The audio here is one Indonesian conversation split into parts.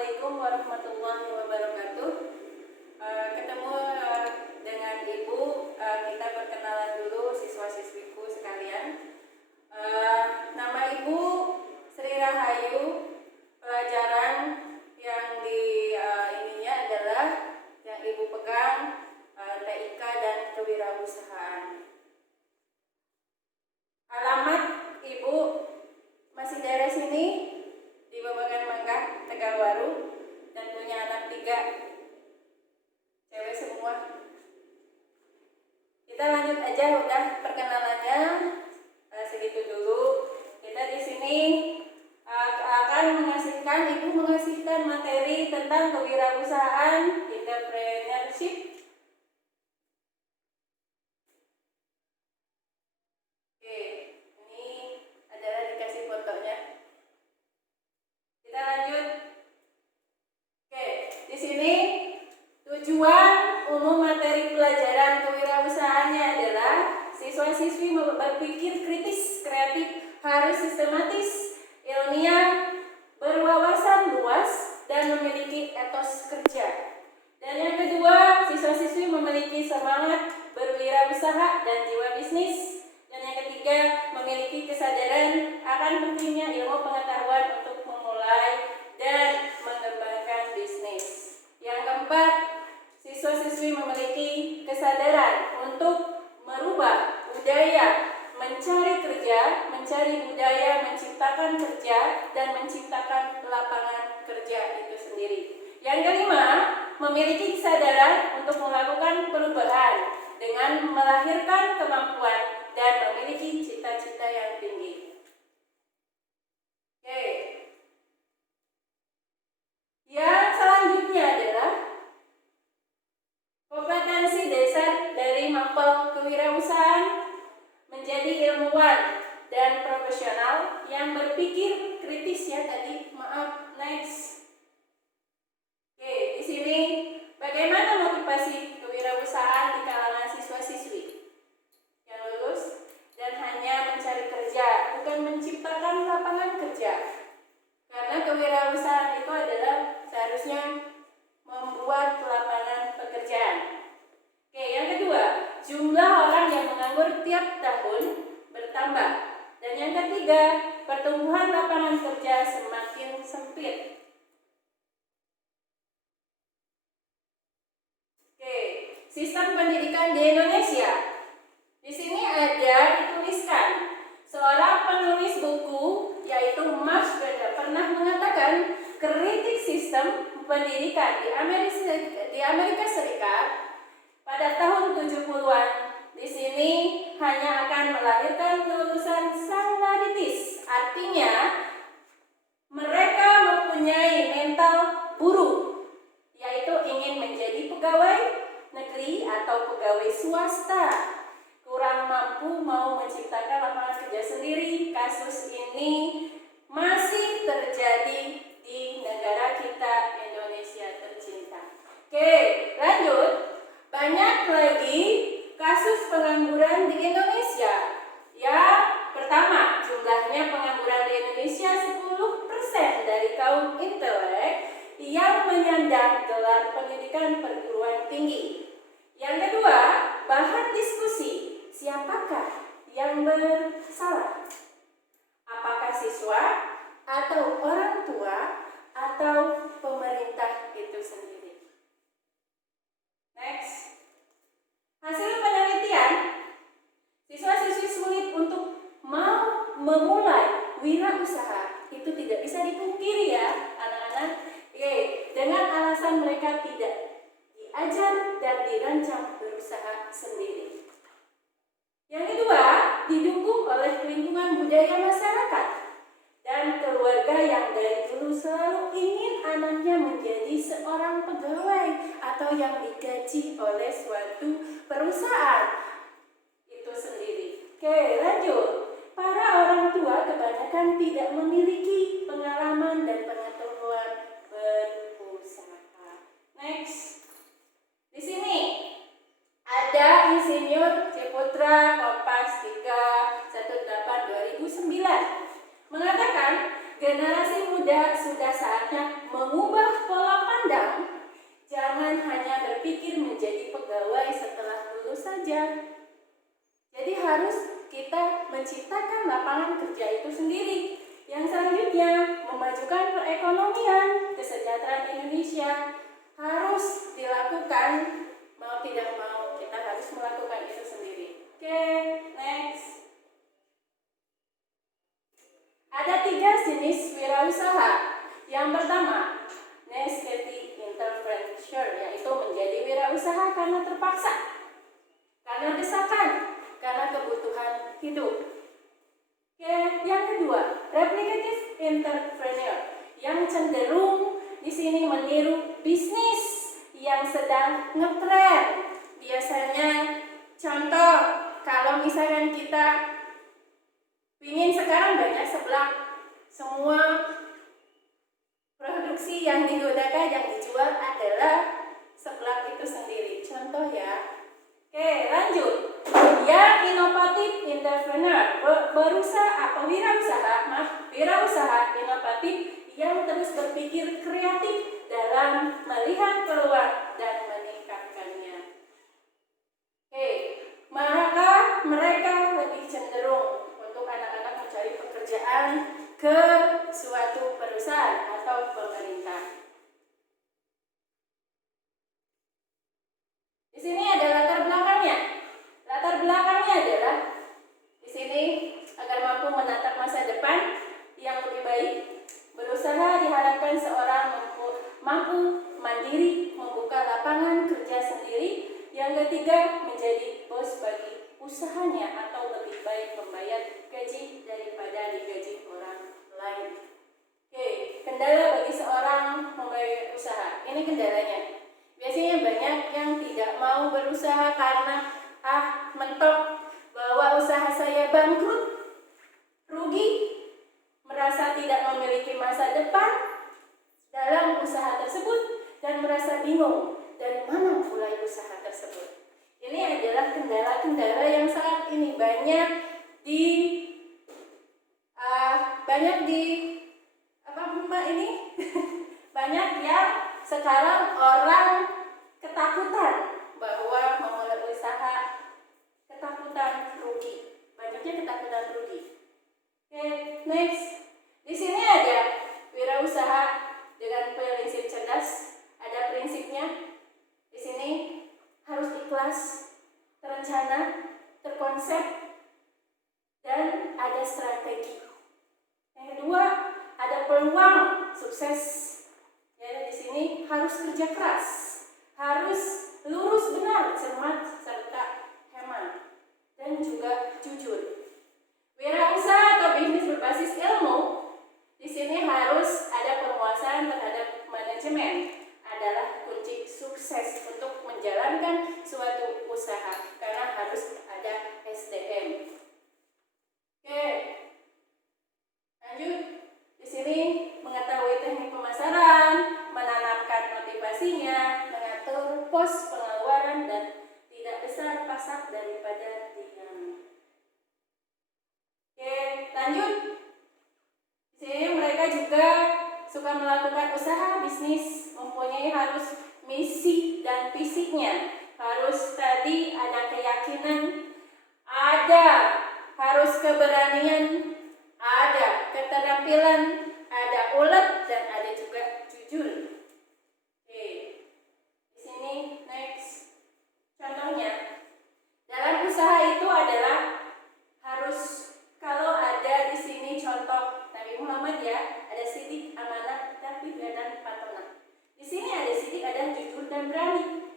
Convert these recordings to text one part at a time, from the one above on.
Assalamualaikum warahmatullahi wabarakatuh. Ketemu dengan Ibu, kita perkenalan dulu siswa-siswiku sekalian. Nama Ibu Sri Rahayu. Pelajaran yang ininya adalah yang Ibu pegang TIK dan kewirausahaan. Alamat Ibu masih daerah sini di Babakan Mangga, Tegalwaru, dan punya anak 3, cewek semua. Kita lanjut aja, udah perkenalannya segitu dulu. Kita di sini akan Ibu mengasihkan materi tentang kewirausahaan, entrepreneurship. Oke, ini adalah dikasih fotonya. Kita lanjut. Oke, di sini tujuan umum materi pelajaran kewirausahaannya adalah siswa-siswi berpikir kritis, kreatif, harus sistematis, ilmiah, berwawasan luas, dan memiliki etos kerja. Dan yang kedua, siswa-siswi memiliki semangat berwirausaha dan jiwa bisnis. Dan yang ketiga, memiliki kesadaran akan pentingnya ilmu pengetahuan untuk memulai dan mengembangkan bisnis. Yang keempat, siswa-siswi memiliki kesadaran untuk merubah budaya, mencari kerja, mencari budaya, menciptakan kerja, dan menciptakan lapangan kerja itu sendiri. Yang kelima, memiliki kesadaran untuk melakukan perubahan dengan melahirkan kemampuan dan memiliki cita-cita yang tinggi. Oke. Yang selanjutnya adalah kompetensi dasar dari mapel kewirausahaan menjadi ilmuwan dan profesional yang berpikir kritis ya tadi. Maaf, next. Oke, di sini bagaimana motivasi kewirausahaan di kalangan siswa-siswi yang lulus dan hanya mencari kerja, bukan menciptakan lapangan kerja. Karena kewirausahaan itu adalah seharusnya membuat lapangan pekerjaan. Oke, yang kedua, jumlah orang yang menganggur tiap tahun bertambah. Dan yang ketiga, pertumbuhan lapangan kerja semakin sempit. Oke, sistem pendidikan di Indonesia. Di sini ada dituliskan seorang penulis buku yaitu Max Weber pernah mengatakan kritik sistem pendidikan di Amerika Serikat pada tahun 70-an di sini hanya akan melahirkan lulusan sangaritis. Artinya mereka mempunyai mental buruh, yaitu ingin menjadi pegawai negeri atau pegawai swasta, kurang mampu mau menciptakan lapangan kerja sendiri. Kasus ini masih terjadi di negara kita, Indonesia tercinta. Oke, lanjut. Banyak lagi kasus pengangguran di Indonesia. Ya, pertama, jumlahnya pengangguran di Indonesia 10% dari kaum intelek yang menyandang gelar pendidikan perguruan tinggi. Yang kedua, bahan diskusi, siapakah yang bersalah? Apakah siswa atau orang tua atau pemerintah itu sendiri? Next. Hasil penelitian, siswa-siswi sulit untuk mau memulai wirausaha. Itu tidak bisa dipungkiri ya, anak-anak. Dengan alasan mereka tidak diajar dan dirancang berusaha sendiri. Yang kedua, didukung oleh lingkungan budaya masyarakat dan keluarga yang dari dulu selalu ingin anaknya menjadi seorang pegawai atau yang digaji oleh suatu perusahaan itu sendiri. Oke, lanjut. Para orang tua kebanyakan tidak memiliki pengalaman dan pengetahuan berusaha. Next. Di sini ada Insinyur Ciputra Kompas 318/2009 mengatakan generasi muda sudah saatnya mengubah pola pandang. Jangan hanya berpikir menjadi pegawai setelah lulus saja. Jadi harus kita menciptakan lapangan kerja itu sendiri. Yang selanjutnya, memajukan perekonomian, kesejahteraan Indonesia harus dilakukan, mau tidak mau kita harus melakukan itu sendiri. Oke, next. Ada 3 jenis wirausaha. Yang pertama, necessity entrepreneurship, yaitu menjadi wirausaha karena terpaksa, karena desakan, karena kebutuhan hidup. Oke, yang kedua, replicative entrepreneur, yang cenderung di sini meniru bisnis yang sedang ngetren. Biasanya contoh, kalau misalkan kita ingin sekarang banyak seblak, semua produksi yang digunakan, yang dijual adalah seblak itu sendiri. Contoh ya. Oke, lanjut. Ya, inovatif entrepreneur, wirausaha inovatif yang terus berpikir kreatif dalam melihat peluang dan meningkatkannya. Oke, maka mereka lebih cenderung untuk anak-anak mencari pekerjaan ke suatu perusahaan atau pemerintah. Di sini ada latar belakangnya. Latar belakangnya adalah di sini agar mampu menatap masa depan yang lebih baik, berusaha diharapkan seorang mampu mandiri, membuka lapangan kerja sendiri. Yang ketiga, menjadi bos bagi usahanya atau lebih baik membayar gaji daripada digaji orang lain. Oke, kendala bagi seorang memulai usaha. Ini kendalanya. Biasanya banyak yang tidak mau berusaha karena mentok bahwa usaha saya bangkrut, rugi, merasa tidak memiliki masa depan dalam usaha tersebut dan merasa bingung dari mana mulai usaha tersebut. Ini adalah kendala-kendala yang saat ini banyak banyak yang sekarang orang ketakutan bahwa memulai usaha, ketakutan rugi. Banyaknya ketakutan rugi. Oke, next. Di sini ada wirausaha dengan prinsip cerdas. Ada prinsipnya. Di sini harus ikhlas, terencana, terkonsep, dan ada strategi. Yang kedua, ada peluang sukses. Ya, di sini harus kerja keras, harus lurus benar, cermat, serta hemat, dan juga jujur. Wirausaha atau bisnis berbasis ilmu, di sini harus ada penguasaan terhadap manajemen, adalah kunci sukses untuk menjalankan suatu usaha karena harus ada SDM. Oke, lanjut. Di sini mengetahui teknik pemasaran, menanamkan motivasinya, mengatur pos pengeluaran dan tidak besar pasak daripada diam. Oke, lanjut. Di sini mereka juga suka melakukan usaha bisnis, mempunyai harus misi dan fisiknya, harus tadi ada keyakinan, ada harus keberanian, ada keterampilan, ada ulet, dan ada juga jujur. Oke, di sini next. Contohnya, dalam usaha itu adalah harus, kalau ada di sini contoh Nabi Muhammad ya, ada sidik, amanah, taqwa, dan patonah. Di sini ada sidik, ada jujur dan berani.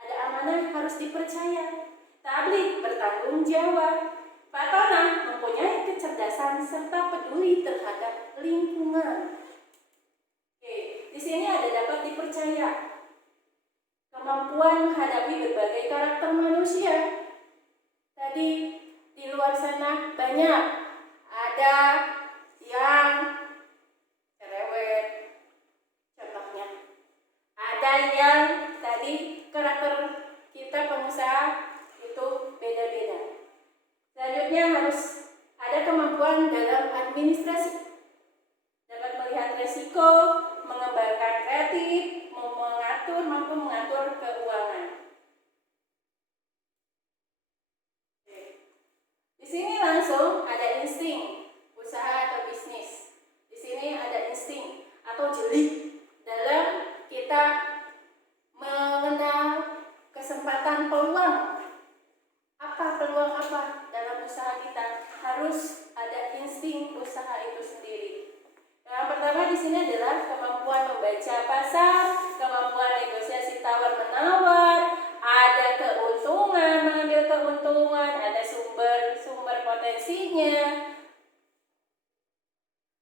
Ada amanah, harus dipercaya. Tabligh, bertanggung jawab. Patonah, mempunyai kecerdasan serta peduli terhadap lingkungan. Oke, di sini ada dapat dipercaya. Kemampuan menghadapi berbagai karakter manusia. Tadi di luar sana banyak, ada yang cerewet, contohnya. Ada yang tadi karakter kita pengusaha itu beda-beda. Selanjutnya harus ada kemampuan dalam administrasi. resiko, mengembangkan kreatif, mampu mengatur keuangan. Di sini langsung ada insting usaha atau bisnis. Di sini ada insting atau jeli dalam kita mengenal kesempatan peluang. Apa peluang apa dalam usaha kita? Harus ada insting usaha itu sendiri. Yang pertama di sini adalah kemampuan membaca pasar, kemampuan negosiasi tawar-menawar, ada keuntungan, mengambil keuntungan, ada sumber potensinya,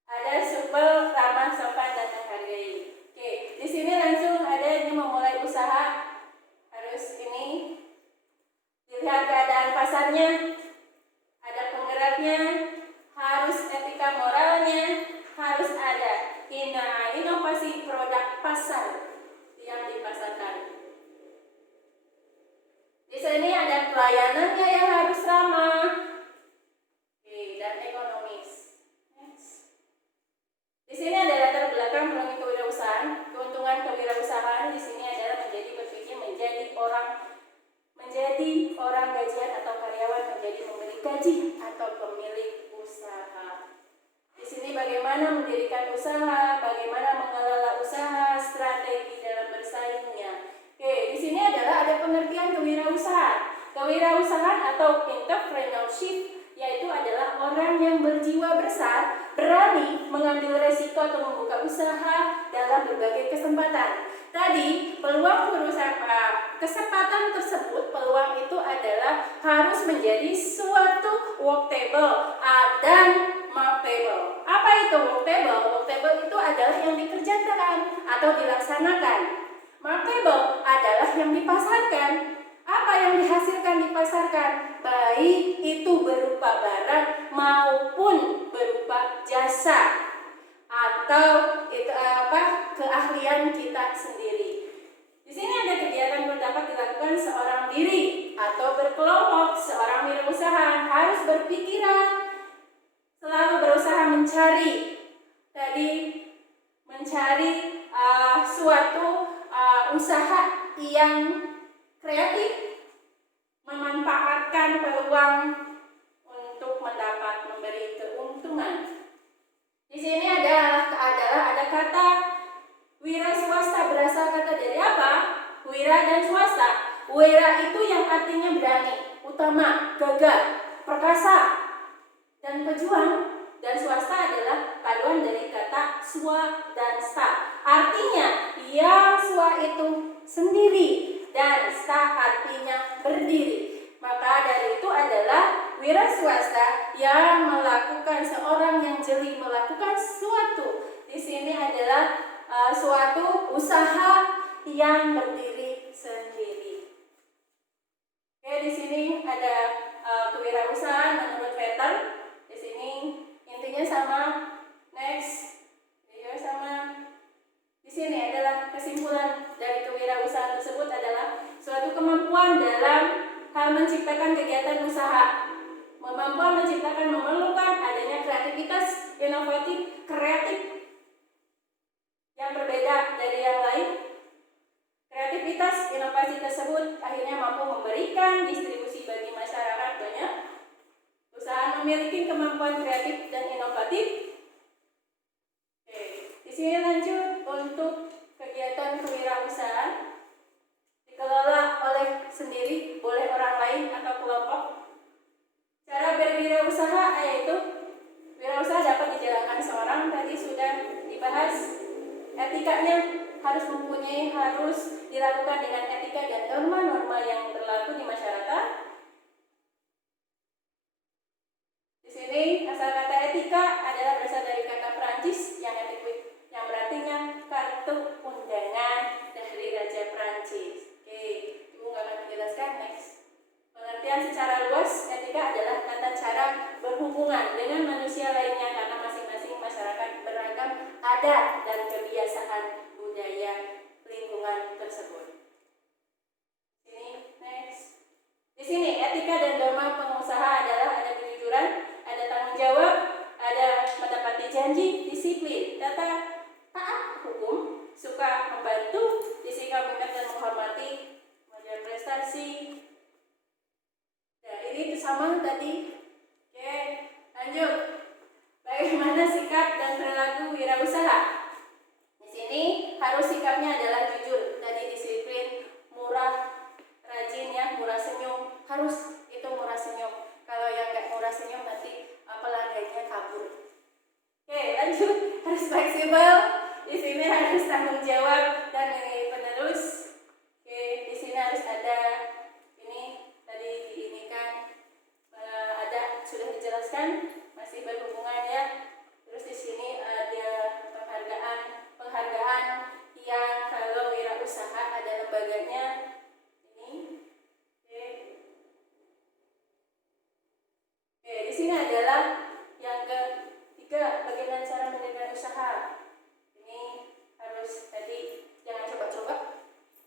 ada super ramah, sopan dan menghargai. Oke, di sini langsung ada ini memulai usaha, harus ini dilihat keadaan pasarnya, ada penggeraknya, harus etika moralnya, harus ada inovasi produk pasar yang dipasarkan. Di sini ada pelayanannya yang harus ramah, dan ekonomis. Next. Di sini ada latar belakang melalui kewirausahaan. Keuntungan kewirausahaan di sini adalah berpikir menjadi orang gajian atau karyawan menjadi pemilik gaji atau pemilik usaha. Di sini bagaimana mendirikan usaha, bagaimana mengelola usaha, strategi dalam bersaingnya. Oke, di sini adalah ada pengertian kewirausahaan. Kewirausahaan atau entrepreneurship yaitu adalah orang yang berjiwa besar, berani mengambil resiko atau membuka usaha dalam berbagai kesempatan. Tadi peluang berusaha, kesempatan tersebut, peluang itu adalah harus menjadi suatu workable dan marketable. Apa itu workable? Workable itu adalah yang dikerjakan atau dilaksanakan. Marketable adalah yang dipasarkan. Apa yang dihasilkan dipasarkan? Baik itu berupa barang maupun berupa jasa atau itu keahlian kita sendiri. Di sini ada kegiatan yang dapat dilakukan seorang diri atau berkelompok. Seorang wirausaha harus berpikiran, selalu berusaha mencari suatu usaha yang kreatif, memanfaatkan peluang untuk memberi keuntungan. Di sini ada kata wira swasta, berasal kata dari apa? Wira dan swasta. Wira itu yang artinya berani, utama, gagah, perkasa, dan pejuang. Dan swasta adalah paduan dari kata swa dan sta. Artinya yang swa itu sendiri dan sta artinya berdiri. Maka dari itu adalah wira swasta yang melakukan, seorang yang jeli melakukan suatu. Di sini adalah suatu usaha yang berdiri sendiri. Oke, di sini ada kewirausahaan menurut Vetter. Di sini intinya sama. Next, video sama. Di sini adalah kesimpulan dari kewirausahaan tersebut adalah suatu kemampuan dalam hal menciptakan kegiatan usaha. Kemampuan menciptakan memerlukan adanya kreativitas, inovatif, kreatif yang berbeda dari yang lain. Kreativitas inovasi tersebut akhirnya mampu memberikan distribusi bagi masyarakat banyak. Usaha memiliki kemampuan kreatif dan inovatif. Oke, di sini lanjut untuk kegiatan kewirausahaan dikelola oleh sendiri, boleh orang lain atau kelompok. Cara berwirausaha yaitu wirausaha dapat dijalankan seorang, tadi sudah dibahas. Etikanya harus dilakukan dengan etika dan norma-norma yang berlaku di masyarakat. Di sini asal kata etika adalah berasal dari kata Prancis yang etiquette, yang berartinya kartu undangan dari Raja Prancis. Oke, Ibu nggak akan menjelaskan. Next. Pengertian secara luas, etika adalah tata cara berhubungan dengan manusia lainnya karena masing-masing masyarakat beragam adat dan kebiasaan budaya lingkungan tersebut. Next. Di sini etika dan norma pengusaha adalah ada kejujuran, ada tanggung jawab, ada menepati janji, disiplin, Lanjut. Bagaimana sikap dan perilaku wirausaha? Di sini harus sikapnya adalah jujur, tadi disiplin, murah, rajin ya, murah senyum. Harus itu murah senyum. Kalau yang nggak murah senyum nanti pelanggannya kabur. Oke, lanjut. Harus fleksibel. Di sini harus tanggung jawab dan ini penerus. Oke, di sini harus ada ini tadi ini kan ada sudah dijelaskan, masih berhubungan ya. Terus di sini ada penghargaan yang kalau wirausaha ada lembaganya ini. Oke, di sini adalah yang ketiga, bagaimana cara mendirikan usaha. Ini harus tadi jangan coba-coba,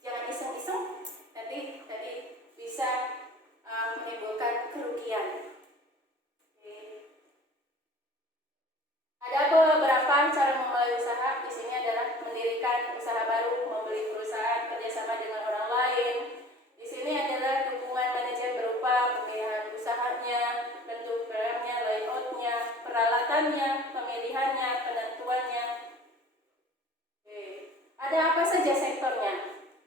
jangan iseng-iseng, nanti tadi bisa menimbulkan kerugian. Oke. Ada beberapa cara memulai usaha. Di sini adalah mendirikan usaha baru, membeli perusahaan, kerjasama dengan orang lain. Di sini adalah dukungan manajemen berupa pemilihan usahanya, bentuk barangnya, layoutnya, peralatannya, pemilihannya, penentuannya. Oke. Ada apa saja sektornya?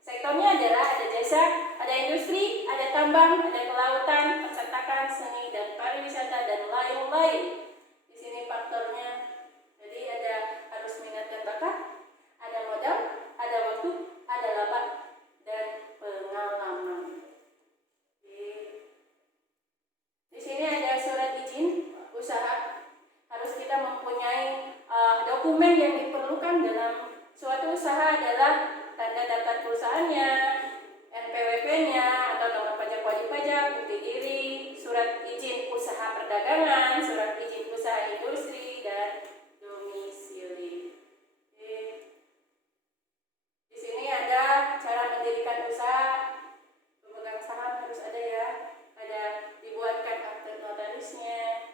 Sektornya adalah ada jasa, ada industri, ada tambang, ada kelautan, percetakan, seni dan pariwisata dan lain-lain. Di sini faktornya, jadi ada harus minat dan bakat, ada modal, ada waktu, ada laba dan pengalaman. Oke. Di sini ada surat izin usaha. Harus kita mempunyai dokumen yang diperlukan dalam suatu usaha adalah tanda daftar perusahaannya, NPWP-nya atau nomor pajak wajib pajak, bukti diri, surat izin usaha perdagangan, surat izin usaha industri dan domisili. Oke. Di sini ada cara mendirikan usaha. Pemegang saham harus ada ya, ada dibuatkan akte notarisnya.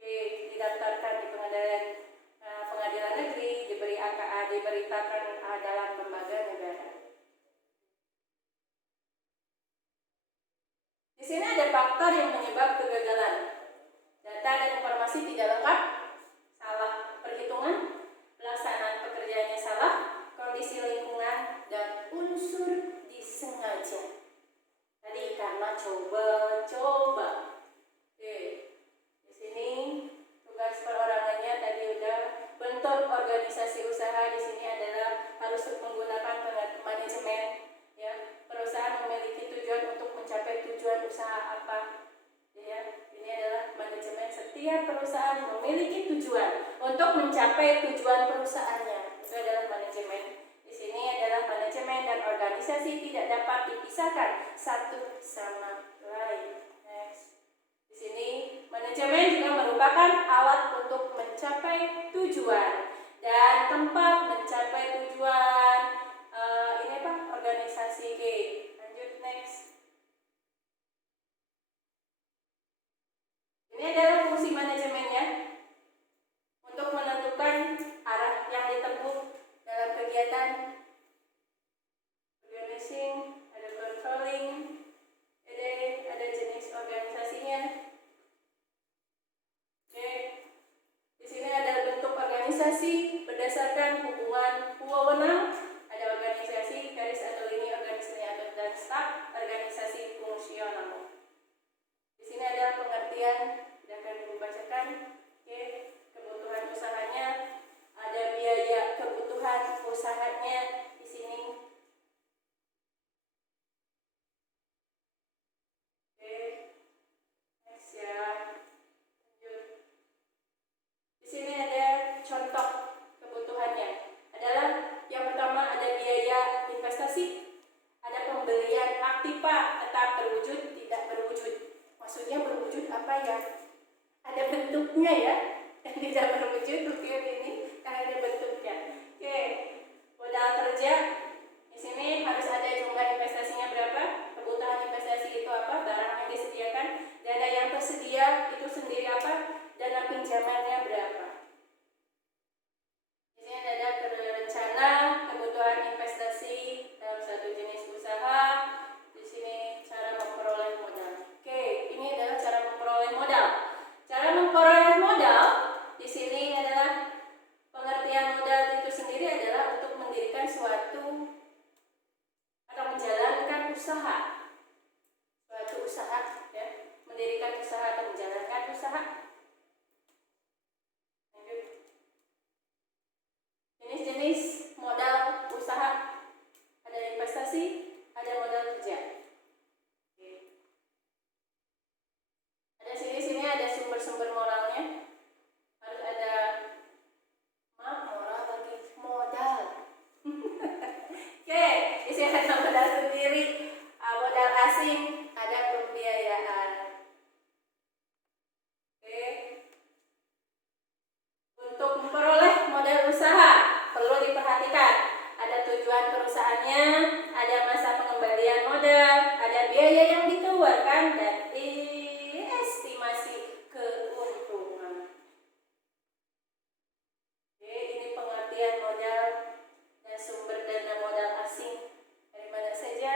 Oke, didaftarkan di pengadilan negeri, diberi AKA, diberitakan dalam lembaga negara. Di sini ada faktor yang menyebab kegagalan. Data dan informasi tidak lengkap, salah perhitungan, pelaksanaan pekerjaannya salah, kondisi lingkungan, dan unsur disengaja. Tadi karena coba-coba. Oke. Di sini tugas perorangannya tadi udah. Bentuk organisasi usaha di sini adalah harus menggunakan manajemen ya. Perusahaan memiliki tujuan untuk mencapai tujuan usaha apa? Ya, ini adalah manajemen. Setiap perusahaan memiliki tujuan untuk mencapai tujuan perusahaannya. Itu adalah manajemen. Di sini adalah manajemen dan organisasi tidak dapat dipisahkan satu sama lain. Next. Di sini manajemen juga merupakan alat untuk mencapai tujuan dan tempat mencapai tujuan. Ini apa? Organisasi. Oke, lanjut next. Ini adalah fungsi manajemennya untuk menentukan arah yang ditempuh dalam kegiatan. Organizing, ada controlling, ada jenis organisasinya. Oke. Di sini ada bentuk organisasi berdasarkan hubungan wewenang. Ada organisasi garis atau lini organisasi atau dan staf organisasi fungsional. Di sini ada pengertian yang akan dibacakan. Oke, kebutuhan usahanya, ada biaya kebutuhan usahanya di sini. Oke, next ya. Lanjut. Di sini ada contoh kebutuhannya. Adalah yang pertama ada biaya investasi, ada pembelian aktiva tetap berwujud tidak berwujud. Maksudnya berwujud apa ya? Ada bentuknya ya. Yang tidak berwujud rupiah ini karena ada bentuknya. Oke, modal kerja di sini harus ada jumlah investasinya berapa, kebutuhan investasi itu apa, barang yang disediakan, dana yang tersedia itu sendiri apa, dana pinjamannya berapa. Di sini ada rencana kebutuhan investasi dalam satu jenis usaha. Di sini cara memperoleh modal. Oke, ini adalah cara memperoleh modal. Cara memperoleh modal sendiri, modal asing, ada pembiayaan. Oke. Untuk memperoleh modal usaha perlu diperhatikan. Ada tujuan perusahaannya, ada masa pengembalian modal, ada biaya yang dikeluarkan, dan estimasi keuntungan. Oke, ini pengertian modal dan sumber dana modal asing dari mana saja.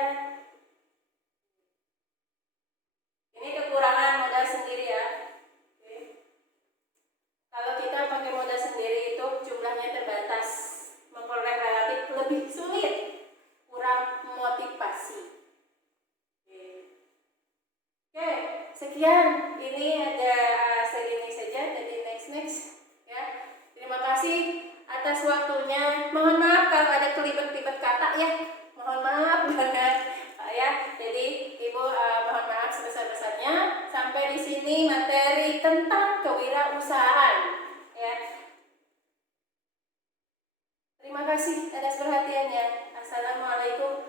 Ini kekurangan modal sendiri ya. Oke. Kalau kita pakai modal sendiri itu jumlahnya terbatas, memperoleh relatif lebih sulit, kurang motivasi. Oke, sekian. Ini ada segini saja. Jadi next ya. Terima kasih atas waktunya. Mohon maaf kalau ada kelibet-kelibet kata ya. Mohon maaf banget Pak ya. Jadi Ibu mohon maaf sebesar-besarnya. Sampai di sini materi tentang kewirausahaan ya. Terima kasih atas perhatiannya. Assalamualaikum